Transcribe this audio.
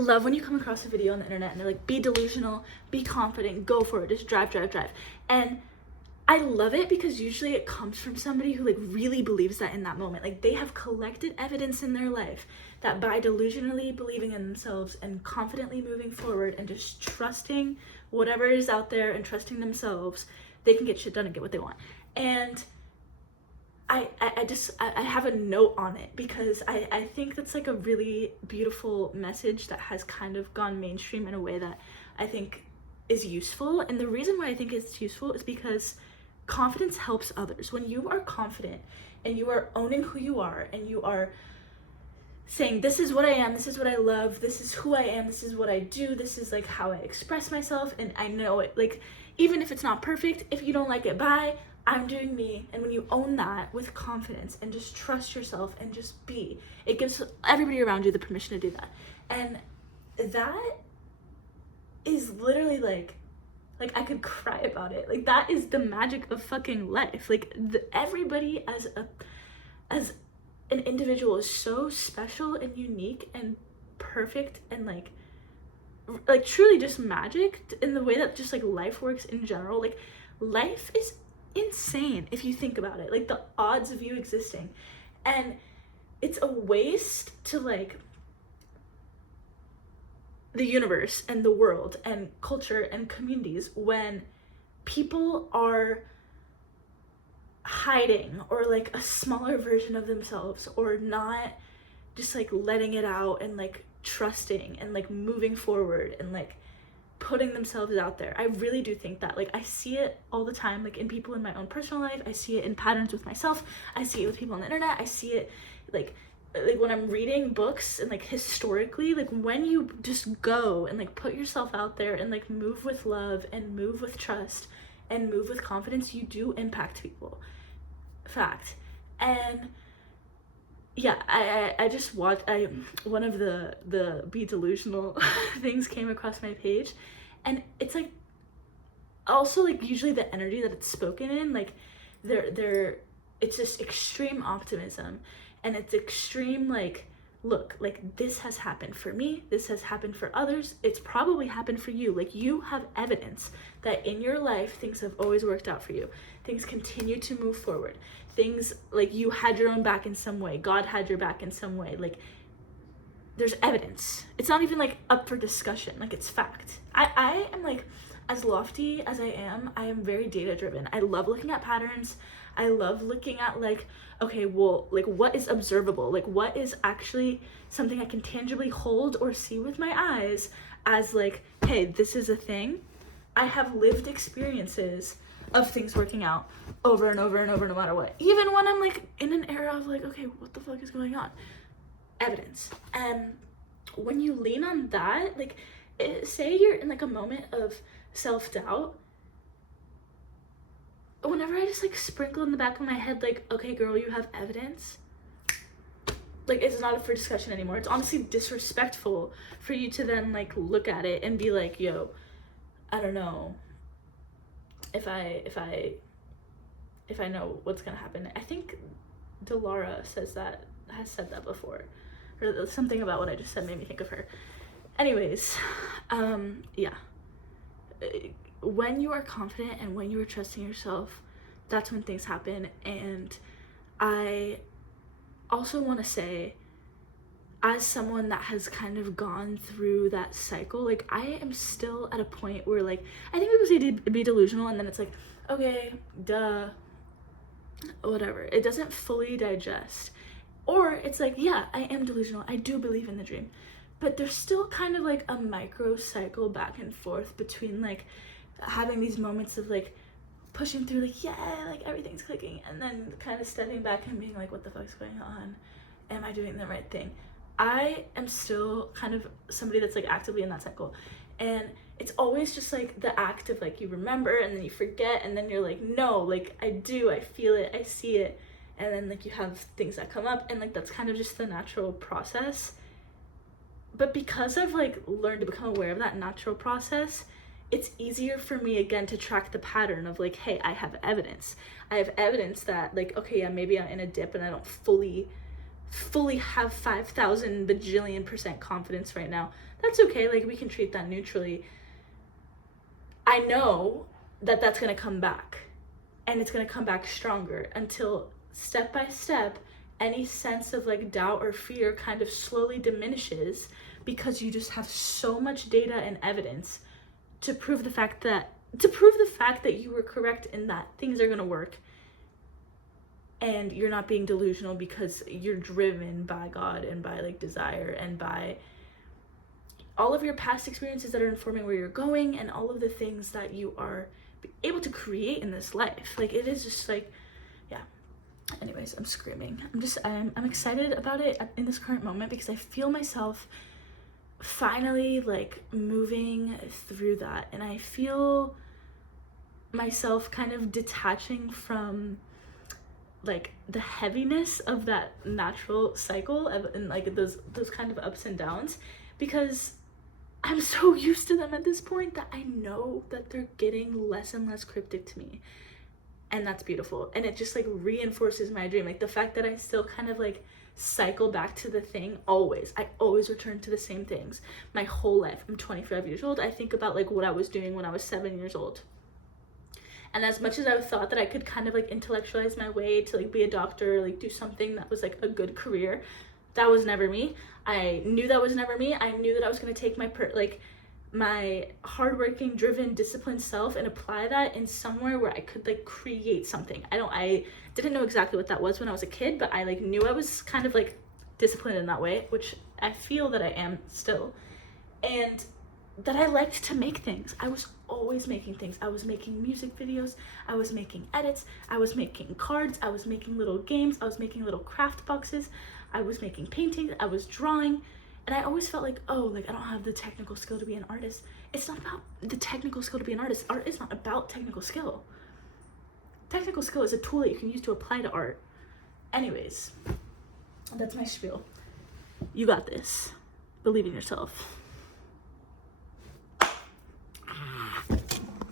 Love when you come across a video on the internet and they're like, be delusional, be confident, go for it, just drive. And I love it because usually it comes from somebody who like really believes that in that moment. Like they have collected evidence in their life that by delusionally believing in themselves and confidently moving forward and just trusting whatever is out there and trusting themselves, they can get shit done and get what they want. And I have a note on it because I think that's like a really beautiful message that has kind of gone mainstream in a way that I think is useful. And the reason why I think it's useful is because confidence helps others. When you are confident and you are owning who you are and you are saying, this is what I am, this is what I love, this is who I am, this is what I do, this is like how I express myself, and I know it, like even if it's not perfect, if you don't like it, bye, I'm doing me. And when you own that with confidence and just trust yourself and just be, it gives everybody around you the permission to do that. And that is literally like I could cry about it. Like that is the magic of fucking life. Like everybody as an individual is so special and unique and perfect and like truly just magic in the way that just like life works in general. Like life is insane if you think about it, like the odds of you existing, and it's a waste to like the universe and the world and culture and communities when people are hiding or like a smaller version of themselves or not just like letting it out and like trusting and like moving forward and like putting themselves out there. I really do think that, like, I see it all the time, like in people in my own personal life. I see it in patterns with myself. I see it with people on the internet. I see it like when I'm reading books and like historically, like when you just go and like put yourself out there and like move with love and move with trust and move with confidence, you do impact people. Fact. And yeah, I just watched, one of the be delusional things came across my page, and it's like also like usually the energy that it's spoken in, like they're it's just extreme optimism, and it's extreme like, look, like this has happened for me, this has happened for others, it's probably happened for you. Like you have evidence that in your life things have always worked out for you, things continue to move forward, things like you had your own back in some way, God had your back in some way. Like there's evidence. It's not even like up for discussion, like it's fact. I am like, as lofty as I am very data driven. I love looking at patterns. I love looking at like, okay, well, like what is observable? Like what is actually something I can tangibly hold or see with my eyes as like, hey, this is a thing. I have lived experiences of things working out over and over and over no matter what. Even when I'm like in an era of like, okay, what the fuck is going on? Evidence. And when you lean on that, like say you're in like a moment of self-doubt, whenever I just like sprinkle in the back of my head like, okay girl, you have evidence, like it's not up for discussion anymore. It's honestly disrespectful for you to then like look at it and be like, yo, I don't know if I know what's gonna happen. I think Delara has said that before, or something about what I just said made me think of her. Anyways, yeah, when you are confident and when you are trusting yourself, that's when things happen. And I also want to say, as someone that has kind of gone through that cycle, like I am still at a point where like, I think people say to be delusional and then it's like, okay, duh, whatever. It doesn't fully digest. Or it's like, yeah, I am delusional, I do believe in the dream, but there's still kind of like a micro cycle back and forth between like having these moments of like pushing through, like, yeah, like everything's clicking, and then kind of stepping back and being like, what the fuck's going on? Am I doing the right thing? I am still kind of somebody that's like actively in that cycle, and it's always just like the act of like you remember and then you forget, and then you're like, no, like I do, I feel it, I see it, and then like you have things that come up, and like that's kind of just the natural process. But because I've like learned to become aware of that natural process, it's easier for me again to track the pattern of like, hey, I have evidence that like, okay, yeah, maybe I'm in a dip and I don't fully have 5,000 bajillion% confidence right now, that's okay. Like, we can treat that neutrally. I know that that's going to come back, and it's going to come back stronger until step by step, any sense of like doubt or fear kind of slowly diminishes, because you just have so much data and evidence to prove the fact that you were correct in that things are going to work, and you're not being delusional because you're driven by God and by like desire and by all of your past experiences that are informing where you're going and all of the things that you are able to create in this life. Like, it is just like, yeah. Anyways, I'm screaming. I'm excited about it in this current moment because I feel myself finally like moving through that, and I feel myself kind of detaching from like the heaviness of that natural cycle and like those kind of ups and downs, because I'm so used to them at this point that I know that they're getting less and less cryptic to me. And that's beautiful. And it just like reinforces my dream. Like, the fact that I still kind of like cycle back to the thing always. I always return to the same things my whole life. I'm 25 years old. I think about like what I was doing when I was 7 years old. And as much as I thought that I could kind of like intellectualize my way to like be a doctor or like do something that was like a good career, that was never me. I knew that was never me. I knew that I was going to take my hardworking, driven, disciplined self and apply that in somewhere where I could like create something. I didn't know exactly what that was when I was a kid, but I like knew I was kind of like disciplined in that way, which I feel that I am still. And that I liked to make things. I was always making things. I was making music videos, I was making edits, I was making cards, I was making little games, I was making little craft boxes, I was making paintings, I was drawing. And I always felt like, oh, like I don't have the technical skill to be an artist. It's not about the technical skill to be an artist. Art is not about technical skill. Technical skill is a tool that you can use to apply to art. Anyways, that's my spiel. You got this. Believe in yourself.